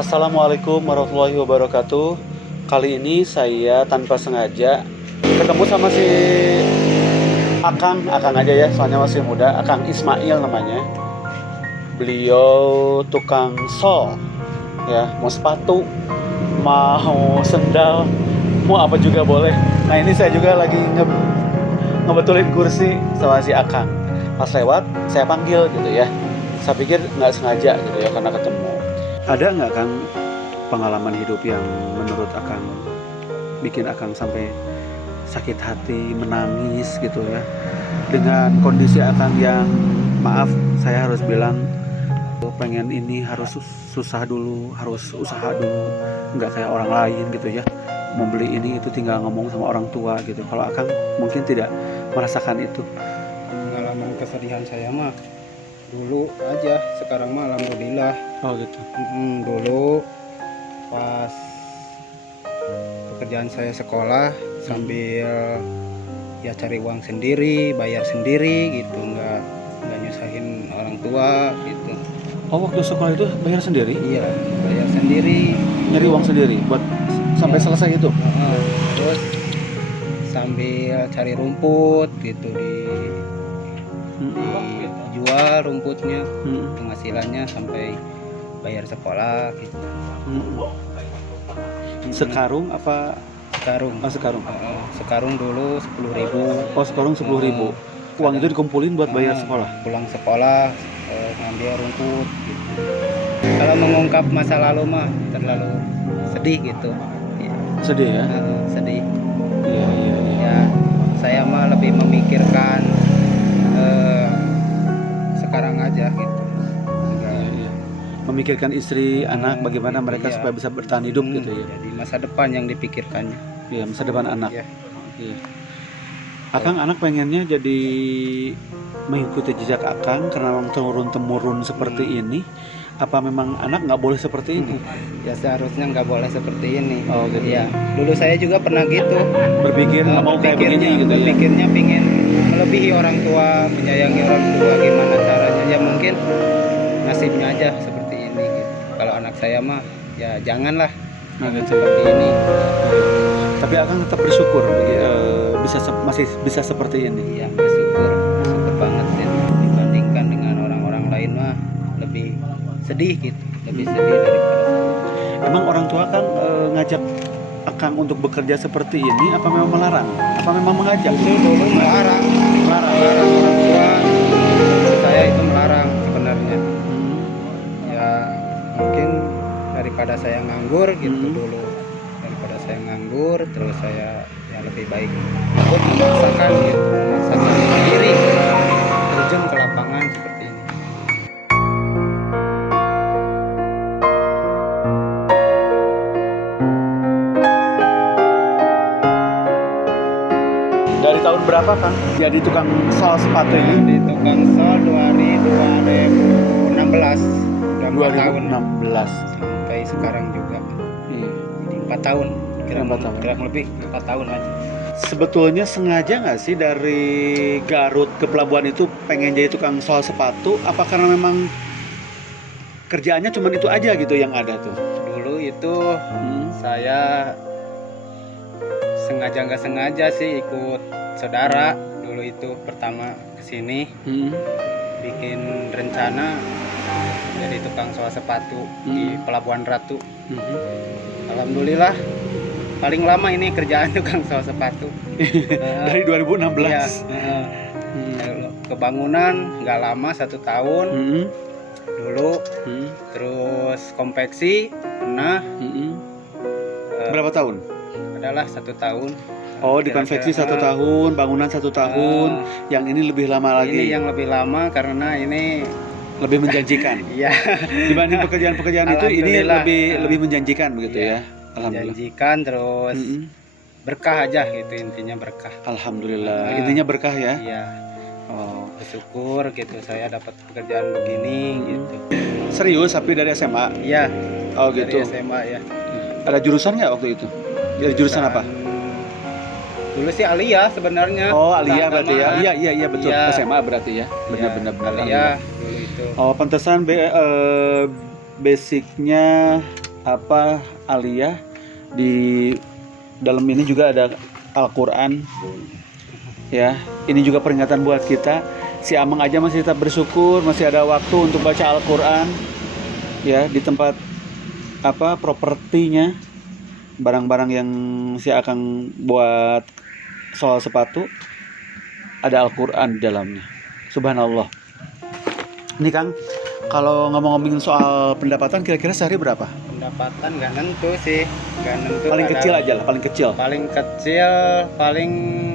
Assalamualaikum warahmatullahi wabarakatuh. Kali ini saya tanpa sengaja ketemu sama si Akang aja ya, soalnya masih muda. Akang Ismail namanya. Beliau tukang sol, ya, mau sepatu, mau sendal, mau apa juga boleh. Nah ini saya juga lagi ngebetulin kursi sama si Akang. Pas lewat, saya panggil gitu ya. Saya pikir nggak sengaja gitu ya, karena ketemu. Ada nggak Kang pengalaman hidup yang menurut Akang bikin Akang sampai sakit hati, menangis gitu ya, dengan kondisi Akang yang, maaf saya harus bilang, pengen ini harus susah dulu, harus usaha dulu, nggak kayak orang lain gitu ya, mau beli ini itu tinggal ngomong sama orang tua gitu. Kalau Akang mungkin tidak merasakan itu. Pengalaman kesedihan saya mah dulu aja, sekarang mah alhamdulillah. Oh gitu. Dulu pas pekerjaan saya sekolah sambil ya cari uang sendiri, bayar sendiri gitu, nggak nyusahin orang tua gitu. Oh, waktu sekolah itu bayar sendiri? Iya, bayar sendiri, Nyari uang sendiri buat sampai Ya. selesai itu? Terus sambil cari rumput gitu, dijual rumputnya, penghasilannya sampai bayar sekolah gitu. Sekarung apa? Sekarung. Oh, sekarung. Sekarung dulu 10.000. Oh, sekarang 10.000. Uang itu dikumpulin buat bayar sekolah. Pulang sekolah ngambil rumput gitu. Kalau mengungkap masa lalu mah terlalu sedih gitu. Ya. Sedih ya? Sedih. Iya. Ya, saya mah lebih memikirkan sekarang aja gitu. Iya. Memikirkan istri, anak, bagaimana mereka supaya bisa bertahan hidup gitu ya. Jadi masa depan yang dipikirkannya. Iya, masa depan anak. Iya. Iya. Akang anak pengennya jadi mengikuti jejak Akang karena memang turun-temurun seperti ini. Apa memang anak nggak boleh seperti ini? Ya seharusnya nggak boleh seperti ini. Oh gitu. Ya, dulu saya juga pernah gitu. Berpikir nggak mau kayak begini gitu ya. Berpikirnya pingin melebihi orang tua, menyayangi orang tua, gimana caranya? Ya mungkin nasibnya aja seperti ini gitu. Kalau anak saya mah ya janganlah seperti ini. Tapi Akang tetap bersyukur masih bisa seperti ini. Iya, bersyukur banget ya. Dibandingkan dengan orang-orang lain mah lebih sedih gitu, lebih sedih daripada saya. Emang orang tua kan ngajak Akang untuk bekerja seperti ini, apa memang melarang? Apa memang mengajak? Itu dulu melarang orang tua. Saya itu melarang sebenarnya. Ya mungkin daripada saya nganggur gitu dulu, daripada saya nganggur terus saya ya lebih baik ikut memaksakan gitu, memaksakan diri terjun ke lapangan seperti ini. Dari tahun berapa kan jadi tukang sol sepatu ini? Di tukang sol 2016, udah 4 tahun 2016. sampai sekarang juga. Iya. Jadi 4 tahun, kira 4 tahun. Kira lebih 4 tahun aja. Sebetulnya sengaja nggak sih dari Garut ke pelabuhan itu pengen jadi tukang sol sepatu? Apa karena memang kerjaannya cuma itu aja gitu yang ada tuh? Dulu itu saya sengaja nggak sengaja sih ikut saudara dulu itu pertama kesini bikin rencana jadi tukang sol sepatu di Pelabuhan Ratu. Alhamdulillah paling lama ini kerjaan tukang sol sepatu. Dari 2016. Iya, kebangunan nggak lama 1 tahun dulu. Terus konveksi pernah berapa tahun? adalah 1 tahun. Oh, di konveksi 1 tahun, bangunan 1 tahun. Yang ini lebih lama lagi. Ini yang lebih lama karena ini lebih menjanjikan. Iya. Dibanding pekerjaan-pekerjaan itu ini lebih menjanjikan begitu ya. Alhamdulillah. Menjanjikan terus berkah aja gitu, intinya berkah. Alhamdulillah. Intinya berkah ya. Iya. Oh, Bersyukur gitu saya dapat pekerjaan begini gitu. serius tapi dari SMA. Iya. Oh gitu. Dari SMA ya. Ada jurusan nggak waktu itu? Dari jurusan apa? Dulu sih Alia sebenarnya. Oh, Alia berarti ya. Iya betul. Iya. SMA berarti ya. Benar-benar Alia dulu itu. Oh, pantesan basicnya aliyah. Di dalam ini juga ada Al-Quran. Ya, ini juga peringatan buat kita. Si Amang aja masih tetap bersyukur, masih ada waktu untuk baca Al-Quran. Ya, di tempat propertinya, barang-barang yang si Akang buat soal sepatu, ada Al-Quran di dalamnya. Subhanallah. Ini Kang, kalau ngomong-ngomongin soal pendapatan, kira-kira sehari berapa? Pendapatan nggak nentu sih, nggak nentu. Paling kecil aja lah, paling kecil. Paling kecil paling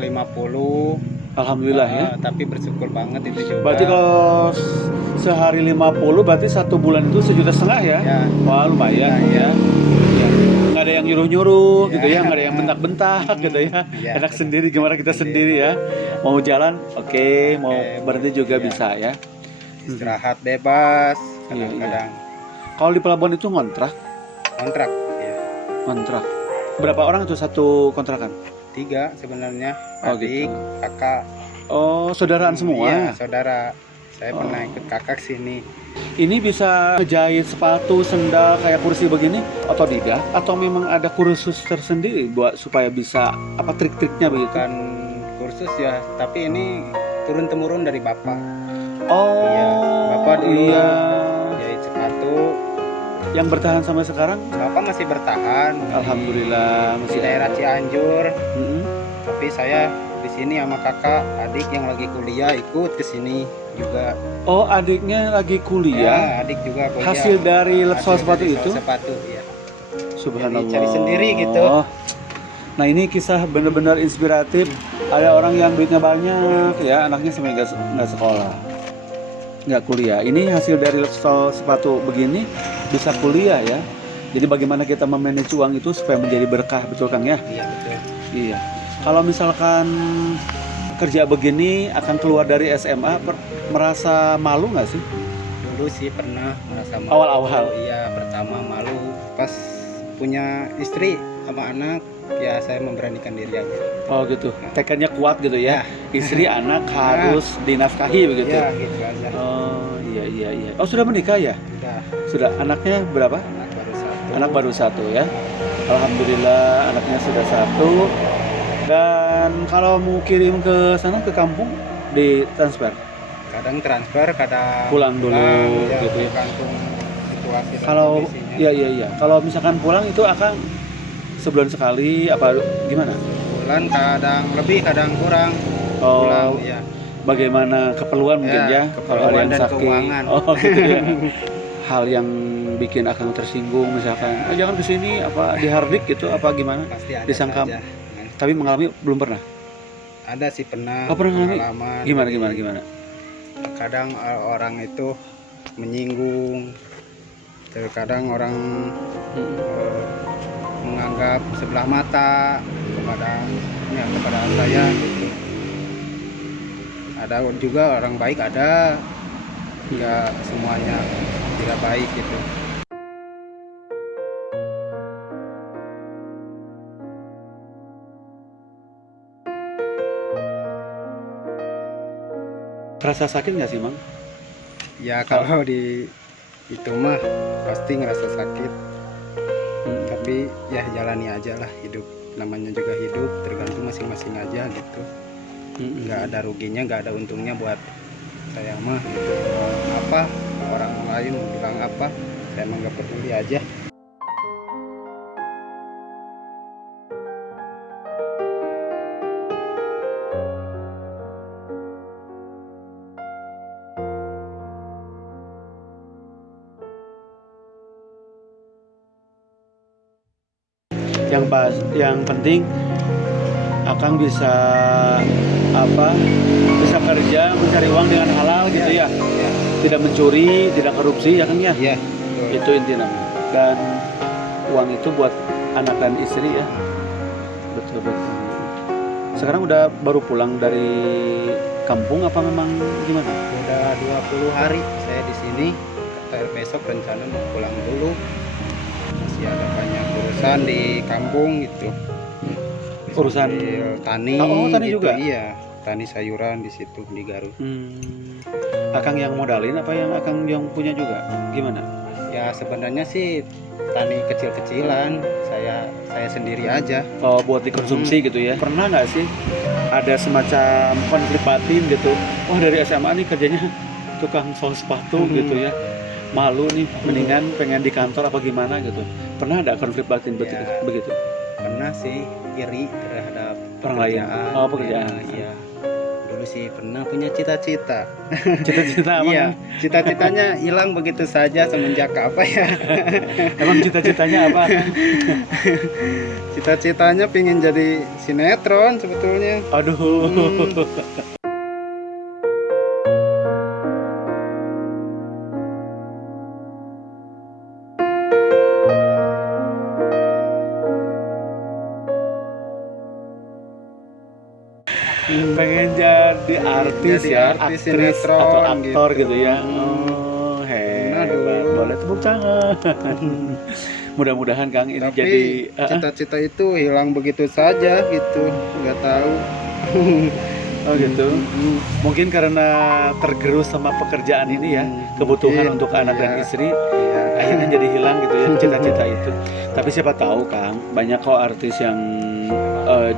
50. Alhamdulillah ya. Tapi bersyukur banget itu juga. Berarti kalau sehari 50, berarti 1 bulan itu 1,5 juta ya? Ya. Wah, lumayan ya. Ya. Nggak ada yang nyuruh-nyuruh gitu ya, nggak ada yang bentak-bentak gitu ya. Ya, Enak sendiri, gimana kita sendiri ya. Mau jalan, oke, mau berhenti juga bisa ya. Istirahat bebas kadang-kadang. Kalau di pelabuhan itu ngontrak? Kontrak ya. Kontrak. Berapa orang itu satu kontrakan? 3 sebenarnya, Oh, adik, gitu. kakak. Oh, saudaraan semua? Iya, saudara. Saya pernah ikut kakak sini. Ini bisa ngejahit sepatu, sendal, kayak kursi begini otodidak? Atau memang ada kursus tersendiri buat supaya bisa trik-triknya begitu? Bukan kursus ya, tapi ini turun-temurun dari bapak. Oh, Iya, bapak dulu iya. jahit sepatu. Yang bertahan sampai sekarang? Bapak masih bertahan. Alhamdulillah Di masih. daerah Cianjur. Mm-mm. Tapi saya di sini sama kakak, adik yang lagi kuliah ikut ke sini juga. Oh, adiknya lagi kuliah. Ya, adik juga kuliah. Hasil dari soal sepatu dari itu? soal sepatu, ya. Subhanallah. Jadi cari sendiri gitu. Nah, ini kisah benar-benar inspiratif. Ada orang yang duitnya banyak ya, anaknya sampai nggak sekolah, nggak kuliah. Ini hasil dari soal sepatu begini bisa kuliah ya. Jadi bagaimana kita memanage uang itu supaya menjadi berkah, betul Kang ya? Iya, betul. Iya. Kalau misalkan kerja begini akan keluar dari SMA, merasa malu nggak sih? Dulu sih pernah merasa malu. Awal-awal. Iya, pertama malu. Pas punya istri sama anak, ya saya memberanikan diri aja. Oh gitu. Tekadnya kuat gitu ya. Istri, anak harus dinafkahi begitu. Ya, gitu aja. Oh iya. Oh, sudah menikah ya? Udah, Sudah. Anaknya berapa? anak baru 1. Anak baru 1 ya. Alhamdulillah anaknya sudah 1. Dan kalau mau kirim ke sana, ke kampung, di transfer? Kadang transfer, kadang Pulang dulu gitu ya. Tergantung situasi dan Kalau kondisinya. iya. Kalau misalkan pulang itu akan sebulan sekali apa gimana? Bulan kadang lebih, kadang kurang. Oh, Pulang, ya. bagaimana keperluan mungkin ya? Kalau ada keperluan yang dan sakit. keuangan. Oh gitu ya. Hal yang bikin Akang tersinggung misalkan, jangan kesini dihardik gitu apa gimana? Pasti ada Disangka. saja. Tapi mengalami belum pernah. Ada sih pernah. Oh, pernah ngalami? pengalaman. Gimana? Kadang orang itu menyinggung, terkadang orang menganggap sebelah mata kepada saya gitu. Ada juga orang baik, ada nggak semuanya tidak baik gitu. Rasa sakit nggak sih, Mang? Ya kalau di itu mah pasti ngerasa sakit. Tapi ya jalani aja lah, hidup namanya juga hidup, tergantung masing-masing aja gitu. Nggak ada ruginya, nggak ada untungnya buat saya mah gitu. Apa orang lain bilang apa, saya emang nggak peduli aja. Yang penting Akang bisa bisa kerja, mencari uang dengan halal gitu ya. Tidak mencuri, tidak korupsi ya Kang ya. Iya, Itu intinya. Dan uang itu buat anak dan istri ya. Betul. Sekarang udah baru pulang dari kampung apa memang gimana? udah 20 hari saya di sini. Besok rencana mau pulang dulu. Masih ada banyak urusan di kampung gitu. Urusan tani. Oh, tani gitu, juga? Iya, tani sayuran di situ di Garut. Akang yang modalin apa yang Akang yang punya juga? Gimana? Ya sebenarnya sih tani kecil-kecilan, saya sendiri aja. Oh, buat dikonsumsi gitu ya. Pernah nggak sih ada semacam konflik batin gitu? Wah, dari SMA nih kerjanya tukang sol sepatu gitu ya. Malu nih, mendingan pengen di kantor apa gimana gitu. Pernah ada konflik batin Ya. begitu? Pernah sih iri terhadap Orang lain. Oh, pekerjaan. Iya. Dulu sih pernah punya cita-cita. Cita-cita apa? Iya, cita-citanya hilang begitu saja semenjak apa ya? Emang cita-citanya apa? Cita-citanya pingin jadi sinetron sebetulnya. Aduh. Pengen jadi artis Jadi ya, artis aktris sinetron atau aktor gitu, gitu. ya. Oh, hebat. dulu. Boleh tepuk tangan. Mudah-mudahan Kang ini Tapi jadi cita-cita itu hilang begitu saja gitu, nggak tahu. oh gitu. Mungkin karena tergerus sama pekerjaan ini ya, kebutuhan Mungkin, untuk anak dan iya. istri, Iya. akhirnya jadi hilang gitu ya cita-cita itu. Tapi siapa tahu Kang, banyak kok artis yang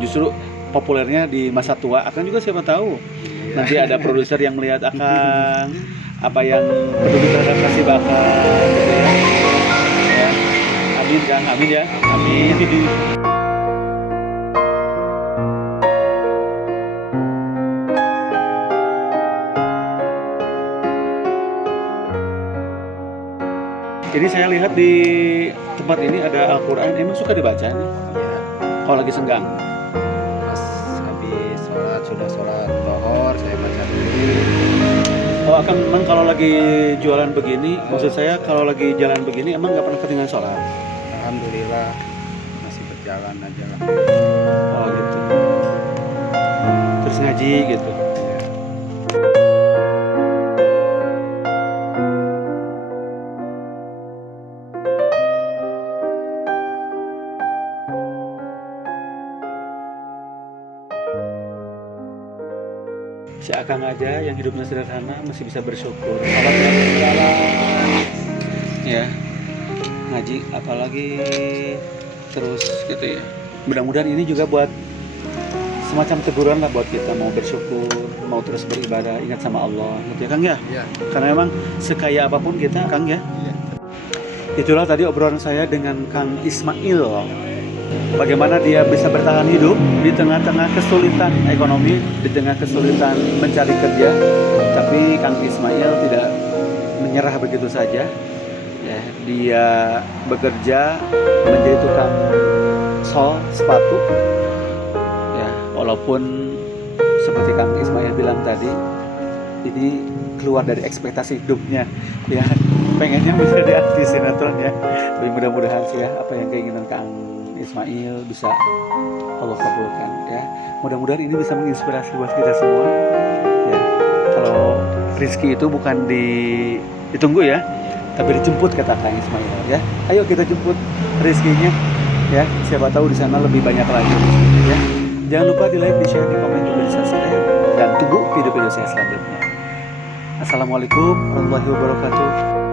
justru populernya di masa tua. Akang juga siapa tahu Iya. nanti ada produser yang melihat Akang apa yang peduli terhadap kasih bakat gitu ya. Ya. Amin Kang, amin ya, amin. Jadi saya lihat di tempat ini ada Al-Quran, emang suka dibaca nih Iya. kalau lagi senggang. Pas habis sholat, sudah sholat tohor, saya baca dulu. Oh, Akang memang kalau lagi jualan begini, maksud saya kalau lagi jalan begini emang nggak pernah ketinggalan sholat. Alhamdulillah masih berjalan aja lah. Oh gitu. Terus ngaji gitu. Iya. Si Akang aja yang hidupnya sederhana masih bisa bersyukur. Alhamdulillah. Ya, ngaji apalagi terus gitu ya. Mudah-mudahan ini juga buat semacam teguran lah buat kita mau bersyukur, mau terus beribadah, ingat sama Allah gitu ya Kang ya. Iya. Karena memang sekaya apapun kita Kang ya. Iya. Itulah tadi obrolan saya dengan Kang Ismail. Bagaimana dia bisa bertahan hidup di tengah-tengah kesulitan ekonomi, di tengah kesulitan mencari kerja. Tapi Kang Ismail tidak menyerah begitu saja. Ya, dia bekerja menjadi tukang sol sepatu. Ya, walaupun seperti Kang Ismail bilang tadi, ini keluar dari ekspektasi hidupnya. Ya, pengennya bisa di artis sinetron ya. Tapi mudah-mudahan sih ya apa yang keinginan Kang Ismail bisa Allah kabulkan ya. Mudah-mudahan ini bisa menginspirasi buat kita semua. Ya, kalau rezeki itu bukan ditunggu ya, tapi dijemput kata Kang Ismail ya. Ayo kita jemput rezekinya ya. Siapa tahu di sana lebih banyak lagi ya. Jangan lupa di like, di share, di komen, juga di subscribe, dan tunggu video-video saya selanjutnya. Assalamualaikum warahmatullahi wabarakatuh.